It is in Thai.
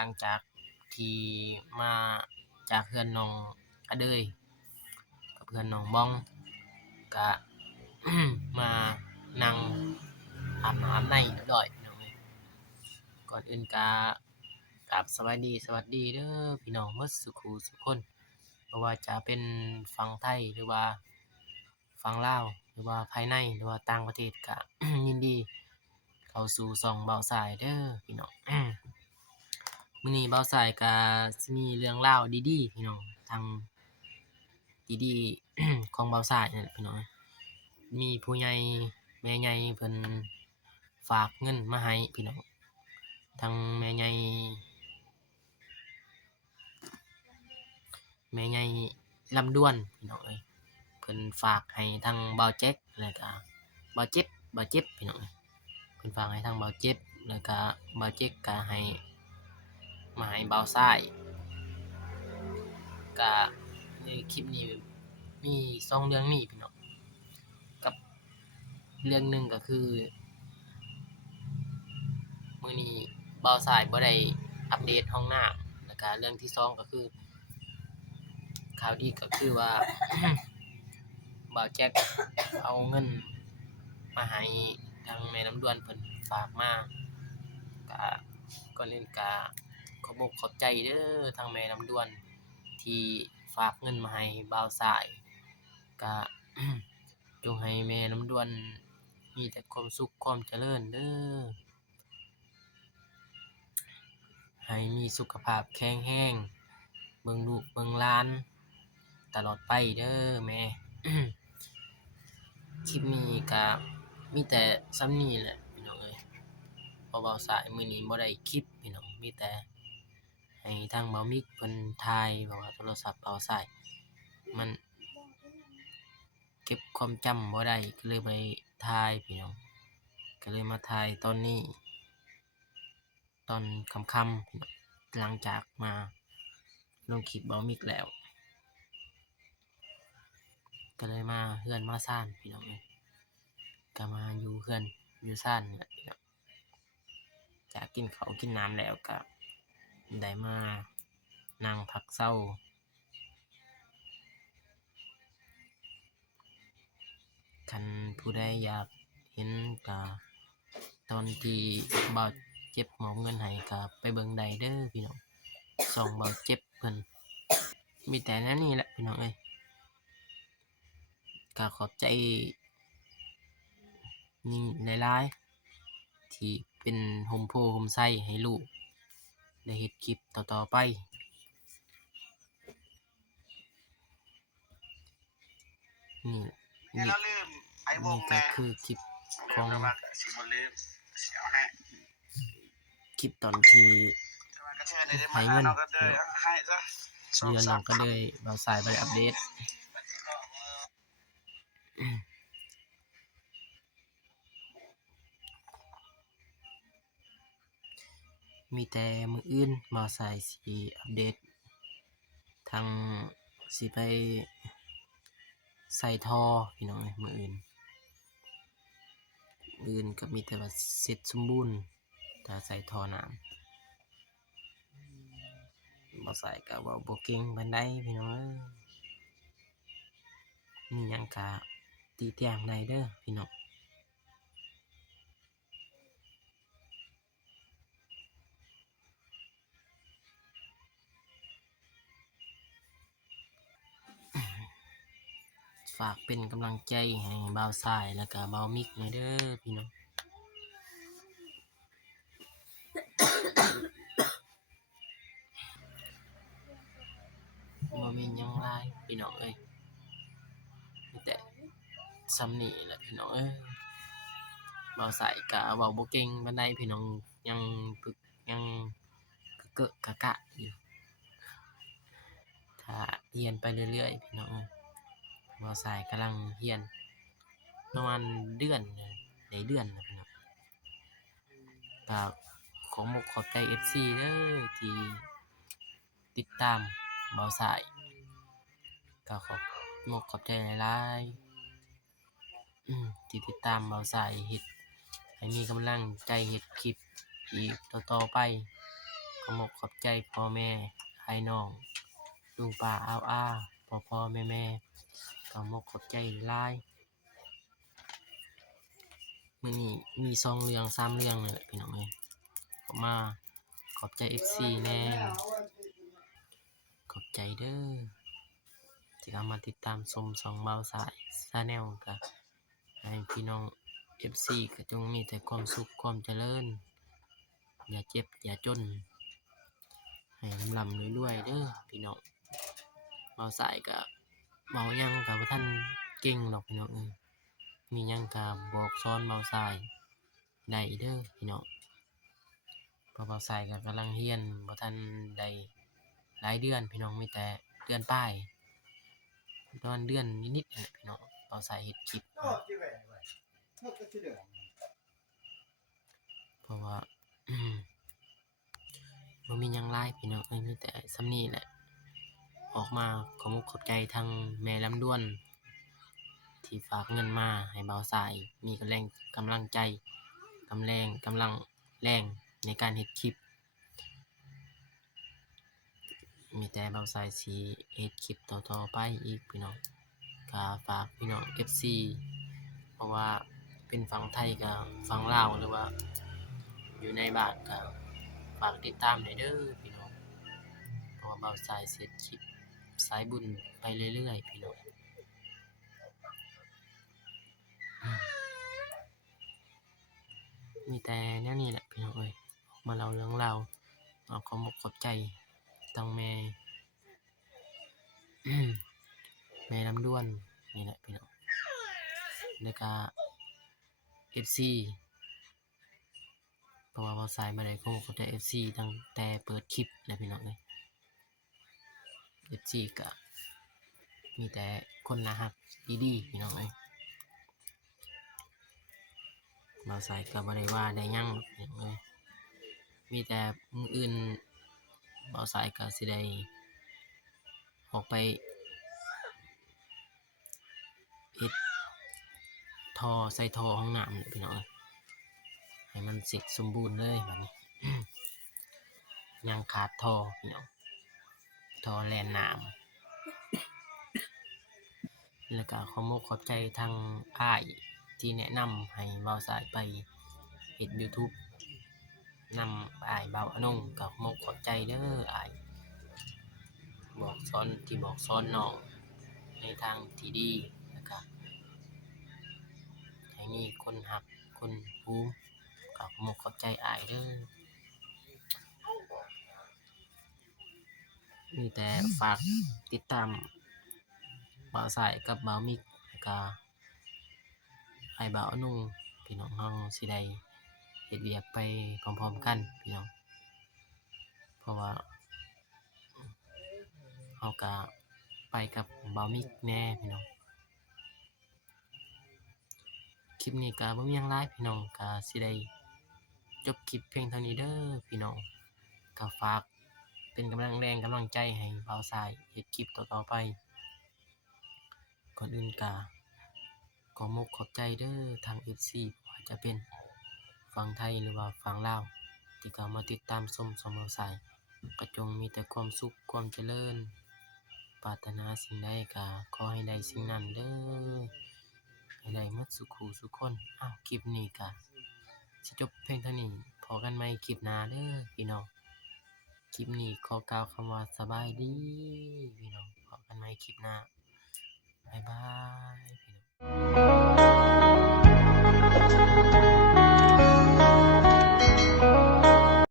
หลังจากที่มาจากเฮือนน้องอเดยกับเฮือนน้องบ้องก็ มานั่งอาบน้ำในเรียบร้อยพี่น้องเอ้ยก่อนอื่นก็กราบสวัสดีเด้อพี่น้องหมดสุขุสุกคนบ่ว่าจะเป็นฝั่งไทยหรือว่าฝั่งลาวหรือว่าภายในหรือว่าต่างประเทศก็ ยินดีเข้าสู่ช่องเบาสายเด้อพี่น้อง มื้อนี้เบาสายก็สิมีเรื่องราวดีๆพี่น้องทางดีๆ ของเบาสายนี่แหละพี่น้องมีผู้ใหญ่แม่ใหญ่เพิ่นฝากเงินมาให้พี่น้องทางแม่ใหญ่ลำดวนพี่น้องเอ้ยเพิ่นฝากให้ทางเบาแจ็คแล้วก็เบาเจ็บพี่น้องเอ้ยเพิ่นฝากให้ทางเบาเจ็บแล้วก็เบาเจ็บก็ให้มาให้เบาสายก็ในคลิปนี้มี2เรื่องนี้พี่น้องกับเรื่องหนึ่งก็คือมื้อนี้เบาสายบ่ได้อัปเดตห้องน้ำแล้วก็เรื่องที่2ก็คือข่าวดีก็คือว่า บ่าวแจ็คเอาเงินมาให้ทางแม่ลำดวนเพิ่นฝากมาก็ก่อนอื่นก็ขอบอกขอบใจเด้อทางแม่ลำดวนที่ฝากเงินมาให้บ่าวสายก็ จงให้แม่ลำดวนมีแต่ความสุขความเจริญเด้อให้มีสุขภาพแข็งแรงเบิ่งลูกเบิ่งหลานตลอดไปเด้อแม่ คลิปนี้ก็มีแต่ส่ำนี้แหละพี่น้องเอ้ยเพราะเบาสายมื้อนี้บ่ได้คลิปพี่น้องมีแต่ให้ทางเบามิกเพิ่นถ่ายเพราะว่าโทรศัพท์เบาสายมันเก็บความจำบ่ได้ก็เลยไปถ่ายพี่น้องก็เลยมาถ่ายตอนนี้ตอนค่ำๆพี่น้องหลังจากมาลงคลิปเบามิกแล้วก็เลยมาเฮือนมาซ่านพี่น้องเอ้ยก็มาอยู่เฮือนอยู่ซ่านนี่แหละพี่น้องจากกินข้าวกินน้ำแล้วก็ได้มานั่งพักเซาคันผู้ใดอยากเห็นก็ตอนที่เบาเจ็บมอบเงินให้ก็ไปเบิ่งได้เด้อพี่น้องช่องเบาเจ็บเพิ่นมีแต่แนวนี้แหละพี่น้องเอ้ยก็ขอบใจยิ่งหลายๆที่เป็นร่มโพร่มไทรให้ลูกได้เฮ็ดคลิปต่อๆไปนี่นี่เราลืมไอ้วง ก็ นะ คือคลิปข ลื อ ม ง แล้วว่าสิบ่ลืมเสียวให้ คลิปตอนที่ แต่ว่ากระเชิญได้มาหาน้องก็เด้อให้ซะ เรือนน้องก็เลยเบาสายบ่ได้อัปเดตมีแต่มื้ออื่นเบาสายสิอัปเดตทางสิไปใส่ท่อพี่น้องเอ้ยมื้ออื่นก็มีแต่ว่าเสร็จสมบูรณ์ถ้าใส่ท่อน้ำบ่ใส่ก็เว้าบ่เก่งปานใดพี่น้องเอ้ยมีหยังก็ติเตียงได้เด้อพี่น้องฝากเป็นกำลังใจให้บ่าวสายแล้วก็บ่าวมิกหน่อยเด้อพี่น้องบ่มีหยังหลายพี่น้องเอ้ยมีแต่ส่ำนี้แหละพี่น้องเอ้ยบ่าวสายก็เว้าบ่เก่งปานใดพี่น้องยังฝึกยังเกอะกะกะอยู่ถ้าเรียนไปเรื่อยๆพี่น้องเอ้ยบ่าวสายกำลังเรียนประมาณเดือนได้เดือนแล้วพี่น้องก็ขอบอกขอบใจ FC เด้อที่ติดตามบ่าวสายก็ขอบมกขอบใจหลายๆที่ติดตามบ่าวสายเฮ็ดให้มีกำลังใจเฮ็ดคลิปอีกต่อๆไปข บอกขอบใจพ่อแม่ให้น้องลุงป้าอ้าพ่อแม่ขอบอกขอบใจหลายมื้อนี้มี2เรื่อง3เรื่องนี่แหละพี่น้องเอ้ยขอมาขอบใจ FC แน่ขอบใจเด้อที่เข้ามาติดตามชมช่องเบาสาย Channel ก็ให้พี่น้อง FC ก็จงมีแต่ความสุขความเจริญอย่าเจ็บอย่าจนให้ร่ำรวยๆเด้อพี่น้องเบาสายก็เว้าหยังก็บ่ทันเก่งดอกพี่น้องเอ้ยมีหยังก็บอกสอนเบาสายได้เด้อพี่น้องเพราะเบาสายก็กำลังเรียนบ่ทันได้หลายเดือนพี่น้องมีแต่เดือนปลายประมาณเดือนนิดๆนั่นแหละพี่น้องเบาสายเฮ็ดคลิปเพราะว่า บ่มีหยังหลายพี่น้องเอ้ยมีแต่ส่ำนี้แหละออกมาขอบอกขอบใจทางแม่ลำดวนที่ฝากเงินมาให้เบาสายมีกำลังใจกำลังแรงในการเฮ็ดคลิปมีแต่เบาสายสิเฮ็ดคลิปต่อๆไปอีกพี่น้องก็ฝากพี่น้อง FC เพราะว่าเป็นฝั่งไทยกับฝั่งลาวหรือว่าอยู่ในบ้านก็ฝากติดตามได้เด้อพี่น้องเพราะว่าเบาสายสิเฮ็ดคลิปสายบุญไปเรื่อยๆพี่น้องมีแต่แนวนี้แหละพี่น้องเอ้ยออกมาเล่าเรื่องราวขอบอกขอบใจทั้งแม่ แม่ลำดวนนี่แหละพี่น้องแล้วก็ FC เพราะว่าเบาสายมาได้ขอบอกขอบใจ FC ตั้งแต่เปิดคลิปแล้วพี่น้องเอ้ย FC ก็มีแต่คนน่ารักดีๆพี่น้องเอ้ยเบาสายก็บ่ได้ว่าได้หยังพี่น้องเอ้ยมีแต่มื้ออื่นเบาสายก็สิได้ออกไปเฮ็ดท่อใส่ท่อห้องน้ำนี่พี่น้องเอ้ยให้มันเสร็จสมบูรณ์เลยบัดนี้ ยังขาดท่อพี่น้องท่อแล่นน้ำแล้วก็ขอบอกขอบใจทางอ้ายที่แนะนำให้เบาสายไปเฮ็ด YouTube นำอ้ายเบาอนงก็ขอบอกขอบใจเด้ออ้ายบอกสอนน้องในทางที่ดีแล้วก็ให้มีคนรักคนรู้ก็ขอบอกขอบใจอ้ายเด้อมีแต่ฝากติดตามเบาสายกับเบามิกแล้วก็อ้ายเบาอนงพี่น้องเฮาสิได้เฮ็ดเวียกไปพร้อมๆกันพี่น้องเพราะว่าเฮาก็ไปกับเบามิกแน่พี่น้องคลิปนี้ก็บ่มีหยังหลายพี่น้องก็สิได้จบคลิปเพียงเท่านี้เด้อพี่น้องก็ฝากเป็นกำลังใจให้เบาสายเฮ็ดคลิปต่อๆไปก่อนอื่นก็ขอบอกขอบใจเด้อทาง FC บ่ว่าจะเป็นฝั่งไทยหรือว่าฝั่งลาวที่เข้ามาติดตามชมช่องเบาสายก็จงมีแต่ความสุขความเจริญปรารถนาสิ่งใดก็ขอให้ได้สิ่งนั้นเด้อให้ได้หมดซุคู่ซุคนคลิปนี้ก็สิจบเพียงเท่านี้พอกันใหม่คลิปหน้าเด้อพี่น้องคลิปนี้ขอกล่าวคำว่าสบายดีพี่น้องพบกันใหม่คลิปหน้าบ๊ายบายพี่น้อง